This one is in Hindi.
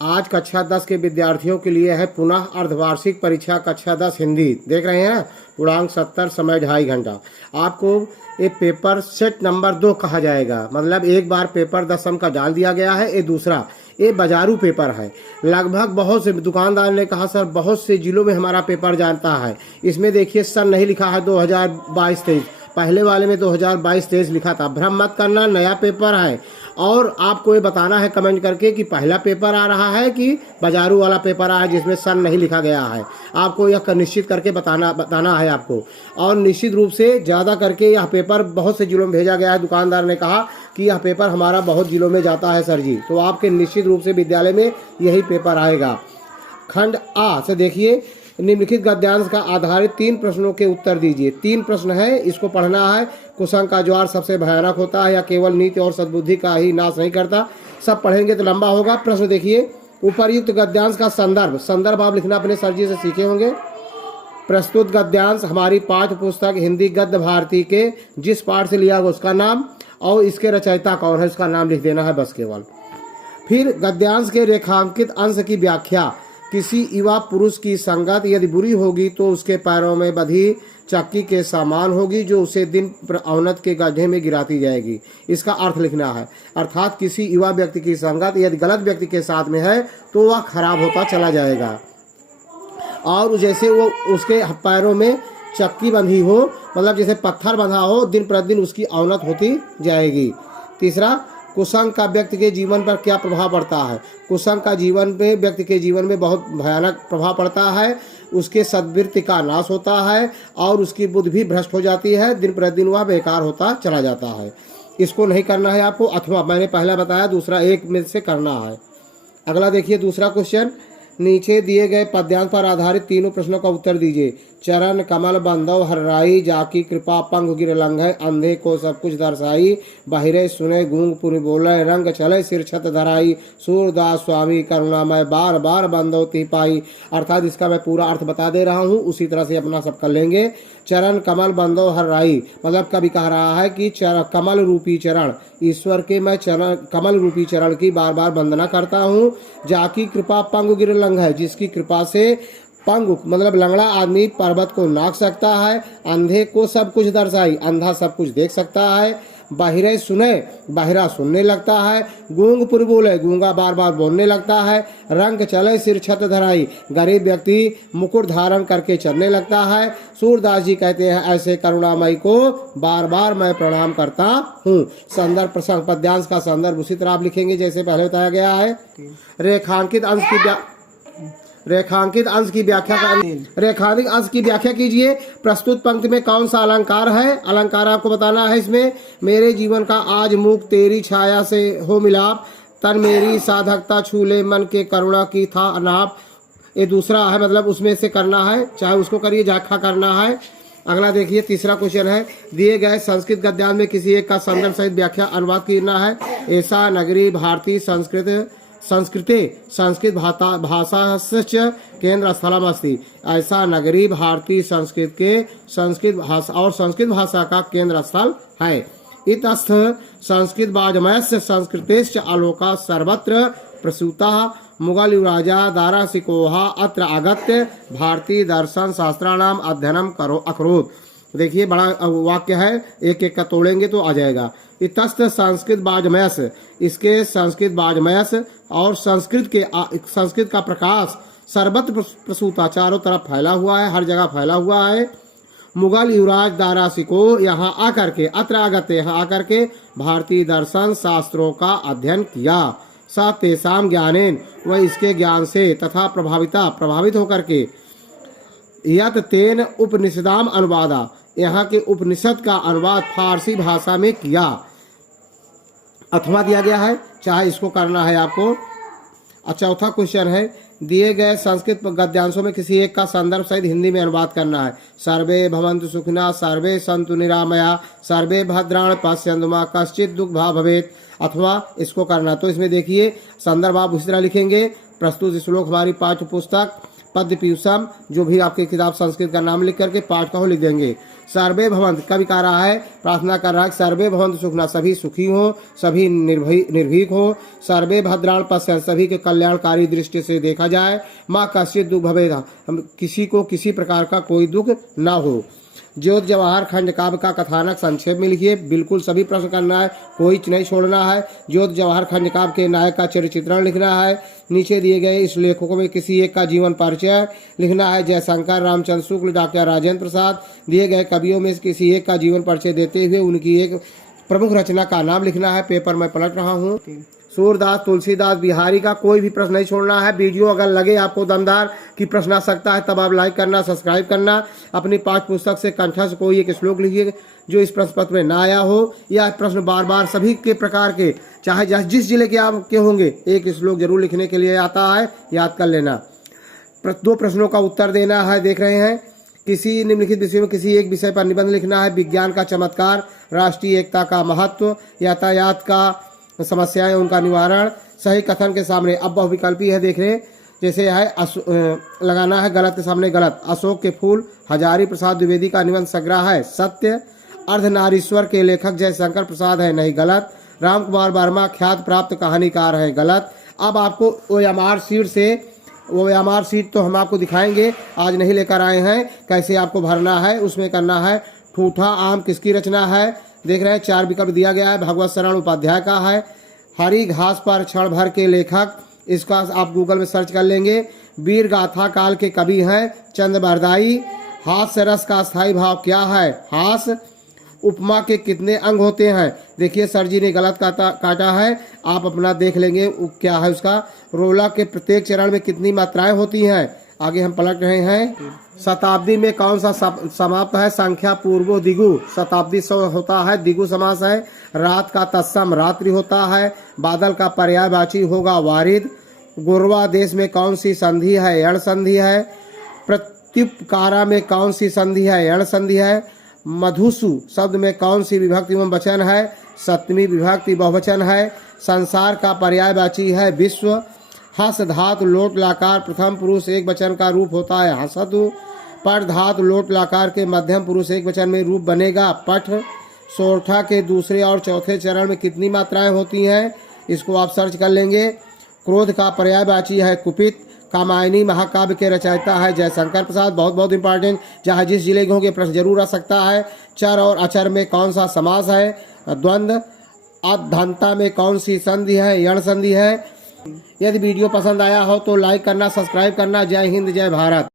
आज कक्षा 10 के विद्यार्थियों के लिए है पुनः अर्धवार्षिक परीक्षा कक्षा 10 हिंदी। देख रहे हैं, पूर्णांक 70, समय 2.5 घंटा। आपको ये पेपर सेट नंबर 2 कहा जाएगा, मतलब एक बार पेपर 10 का डाल दिया गया है। ये दूसरा, ये बाजारू पेपर है। लगभग बहुत से दुकानदार ने कहा सर बहुत से जिलों में हमारा पेपर जानता है। इसमें देखिए सन नहीं लिखा है 2022-23, पहले वाले में 2022-23 लिखा था। भ्रम मत करना, नया पेपर है। और आपको ये बताना है कमेंट करके कि पहला पेपर आ रहा है कि बाजारू वाला पेपर आया है जिसमें सन नहीं लिखा गया है। आपको यह निश्चित करके बताना है आपको। और निश्चित रूप से ज़्यादा करके यह पेपर बहुत से जिलों में भेजा गया है। दुकानदार ने कहा कि यह पेपर हमारा बहुत जिलों में जाता है सर जी, तो आपके निश्चित रूप से विद्यालय में यही पेपर आएगा। खंड आ से देखिए, निम्नलिखित गद्यांश का आधारित 3 प्रश्नों के उत्तर दीजिए। 3 प्रश्न है, इसको पढ़ना है। कुसंग का ज्वार सबसे भयानक होता है या केवल नीति और सद्बुद्धि का ही नाश नहीं करता? सब पढ़ेंगे तो लंबा होगा। प्रश्न देखिए, उपर्युक्त गद्यांश का संदर्भ आप लिखना अपने सर जी से सीखे होंगे। प्रस्तुत गद्यांश हमारी पाठ्य पुस्तक हिंदी गद्य भारती के जिस पाठ से लिया गया उसका नाम और इसके रचयिता कौन है उसका नाम लिख देना है बस केवल। फिर गद्यांश के रेखांकित अंश की व्याख्या। किसी युवा पुरुष की संगत यदि बुरी होगी तो उसके पैरों में बंधी चक्की के समान होगी जो उसे दिन अवनत के गड्ढे में गिराती जाएगी। इसका अर्थ लिखना है। अर्थात किसी युवा व्यक्ति की संगत यदि गलत व्यक्ति के साथ में है तो वह खराब होता चला जाएगा। और जैसे वो उसके पैरों में चक्की बंधी हो, मतलब जैसे पत्थर बंधा हो, दिन प्रतिदिन उसकी अवनत होती जाएगी। तीसरा, कुसंग का व्यक्ति के जीवन पर क्या प्रभाव पड़ता है? कुसंग का जीवन पे व्यक्ति के जीवन में बहुत भयानक प्रभाव पड़ता है। उसके सद्वृत्ति का नाश होता है और उसकी बुद्धि भी भ्रष्ट हो जाती है। दिन प्रतिदिन वह बेकार होता चला जाता है। इसको नहीं करना है आपको, अथवा मैंने पहला बताया दूसरा एक में से करना है। अगला देखिए, दूसरा क्वेश्चन, नीचे दिए गए पद्यांश पर आधारित तीनों प्रश्नों का उत्तर दीजिए। चरण कमल बंधव हर्राई, जाकी कृपा पंग गिर लंघय, अंधे को सब कुछ दर्शाई, बहिरे सुने गूंग पुर बोले, रंग चले सिर छत धराई, सूरदास स्वामी करुणामय, बार बार बंधव ती पाई। अर्थात इसका मैं पूरा अर्थ बता दे रहा हूँ, उसी तरह से अपना सब कर लेंगे। चरण कमल बंधव हर्राई, मतलब कभी कह रहा है कि कमल रूपी चरण, ईश्वर के मैं चरण कमल रूपी चरण की बार बार वंदना करता हूँ। जाकी कृपा पंग गिर लंघय, जिसकी कृपा से पंग मतलब लंगड़ा आदमी पर्वत को नाप सकता है। अंधे को सब कुछ दर्शाई, अंधा सब कुछ देख सकता है। बहिरे सुने, बहिरा सुनने लगता है। गूंग पुर बोले, गूंगा बार बार बोलने लगता है। रंग चले सिर छत धराई, गरीब व्यक्ति मुकुट धारण करके चलने लगता है। सूरदास जी कहते हैं ऐसे करुणामयी को बार बार मैं प्रणाम करता हूँ। संदर्भ प्रसंग पद्यांश का संदर्भ उसी तरह आप लिखेंगे जैसे पहले बताया गया है। रेखांकित अंश की व्याख्या कीजिए। प्रस्तुत पंक्ति में कौन सा अलंकार है? अलंकार आपको बताना है इसमें। मेरे जीवन का आज मुख तेरी छाया से हो मिलाप, तन मेरी साधकता छूले मन के करुणा की था अनाप। ये दूसरा है, मतलब उसमें से करना है, चाहे उसको करिए व्याख्या करना है। अगला देखिए, तीसरा क्वेश्चन है, दिए गए संस्कृत गद्यांश में किसी एक का संदर्भ सहित व्याख्या अनुवाद करना है। ऐसा नगरी भारतीय संस्कृत भाषा केंद्र स्थलम अस्ति। ऐसा नगरी भारतीय संस्कृत भाषा का केंद्र स्थल है। इतस्थ संस्कृत वाजमयस्य संस्कृतेश्च आलोका सर्वत्र प्रसूता। मुगल युवराजा दारासिकोहा अत्र आगत्य भारतीय दर्शन शास्त्राणाम अध्ययनम अकरोत्। देखिए बड़ा वाक्य है, एक एक का तोड़ेंगे तो आ जाएगा। इतस्त संस्कृत वाजमयस, इसके संस्कृत वाजमयस और संस्कृत का प्रकाश सर्वत्र प्रसूता, चारों तरफ फैला हुआ है, हर जगह फैला हुआ है। मुगल युवराज दारासिको यहाँ आकर के, अत्र आगत्य यहाँ आकर के भारतीय दर्शन शास्त्रों का अध्ययन किया। सा तेसाम ज्ञानेन, वह इसके ज्ञान से तथा प्रभावित होकर के, यत तेन उपनिषदाम अनुवादा, यहाँ के उपनिषद का अनुवाद फारसी भाषा में किया। अथवा दिया गया है, चाहे इसको करना है आपको। चौथा क्वेश्चन है, दिए गए संस्कृत गद्यांशों में किसी एक का संदर्भ सहित हिंदी में अनुवाद करना है। सर्वे भवन्तु सुखिनः, सर्वे सन्तु निरामया, सर्वे भद्राणि पश्यन्तु मा कश्चित् दुःखभाग् भवेत्। अथवा इसको करना, तो इसमें देखिए संदर्भ आप उसी तरह लिखेंगे। प्रस्तुत श्लोक हमारी पाठ्य पुस्तक पद्य पीयूषम, जो भी आपकी किताब संस्कृत का नाम लिख करके पाठ का हो लिख देंगे। सर्वे भवन्तु, कवि कह रहा है, प्रार्थना कर रहा है, सर्वे भवन्तु सुखिनः, सभी सुखी हो, सभी निर्भीक हो, सर्वे भद्राणि पश्यन्तु, सभी के कल्याणकारी दृष्टि से देखा जाए, मा कश्चित् दुःख भवेत्, हम किसी को किसी प्रकार का कोई दुख ना हो। ज्योति जवाहर खंड काव्य का कथानक संक्षेप में लिखिए, बिल्कुल सभी प्रश्न करना है, कोई नहीं छोड़ना है। ज्योति जवाहर खंड काव्य के नायक का चरित्र चित्रण लिखना है। नीचे दिए गए इस लेखकों में किसी एक का जीवन परिचय लिखना है। जयशंकर, रामचंद्र शुक्ल, डॉक्टर राजेंद्र प्रसाद। दिए गए कवियों में किसी एक का जीवन परिचय देते हुए उनकी एक प्रमुख रचना का नाम लिखना है। पेपर मैं पलट रहा हूँ। सूरदास, तुलसीदास, बिहारी का कोई भी प्रश्न नहीं छोड़ना है। वीडियो अगर लगे आपको दमदार कि प्रश्न आ सकता है तब आप लाइक करना, सब्सक्राइब करना। अपनी पाठ्य पुस्तक से कंठस्थ कोई एक श्लोक लिखिए जो इस प्रश्न पत्र में ना आया हो, या प्रश्न बार बार सभी के प्रकार के, चाहे जिस जिले के आपके होंगे, एक श्लोक जरूर लिखने के लिए आता है, याद कर लेना। 2 प्रश्नों का उत्तर देना है। देख रहे हैं, किसी निम्नलिखित विषय में किसी एक विषय पर निबंध लिखना है। विज्ञान का चमत्कार, राष्ट्रीय एकता का महत्व, यातायात का समस्याएं उनका निवारण, सही कथन के सामने अब बहुविकल्पी है। देख रहे हैं, जैसे है लगाना है गलत के सामने गलत। अशोक के फूल, हजारी प्रसाद द्विवेदी का निबंध संग्रह है सत्य। अर्धनारीश्वर के लेखक जयशंकर प्रसाद है, नहीं गलत। राम कुमार वर्मा ख्यात प्राप्त कहानीकार है, गलत। अब आपको OMR शीट से, OMR शीट तो हम आपको दिखाएंगे, आज नहीं लेकर आए हैं, कैसे आपको भरना है। उसमें करना है ठूठा आम किसकी रचना है। देख रहे हैं, 4 विकल्प दिया गया है। भगवत शरण उपाध्याय का है। हरी घास पर क्षण भर के लेखक, इसका आप गूगल में सर्च कर लेंगे। वीर गाथा काल के कवि हैं चंद्रबरदाई। हास्य रस का स्थायी भाव क्या है, हास। उपमा के कितने अंग होते हैं। देखिए सर जी ने गलत काटा है, आप अपना देख लेंगे क्या है उसका। रोला के प्रत्येक चरण में कितनी मात्राएं होती हैं। आगे हम पलट रहे हैं। शताब्दी में कौन सा समाप्त है, संख्या पूर्वो दिगु। शताब्दी 100 होता है, दिगु समास है। रात का तत्सम रात्रि होता है। बादल का पर्यायवाची होगा वारिद। गोरवा देश में कौन सी संधि है, यण संधि है। प्रत्युपकारा में कौन सी संधि है, यण संधि है। मधुसु शब्द में कौन सी विभक्ति एवं वचन है, सप्तमी विभक्ति बहुवचन है। संसार का पर्यायवाची है विश्व। हस धातु लोट लाकार प्रथम पुरुष एक वचन का रूप होता है हसतु। पट धातु लोट लाकार के मध्यम पुरुष एक वचन में रूप बनेगा पठ। सोरठा के दूसरे और चौथे चरण में कितनी मात्राएं होती हैं, इसको आप सर्च कर लेंगे। क्रोध का पर्यायवाची है कुपित। कामायनी महाकाव्य के रचयिता है जयशंकर प्रसाद, बहुत बहुत इंपॉर्टेंट, जहाँ जिस जिले के होंगे प्रश्न जरूर आ सकता है। चर और अचर में कौन सा समास है, द्वंद्व। अधंता में कौन सी संधि है, यण संधि है। यदि वीडियो पसंद आया हो तो लाइक करना, सब्सक्राइब करना। जय हिंद, जय भारत।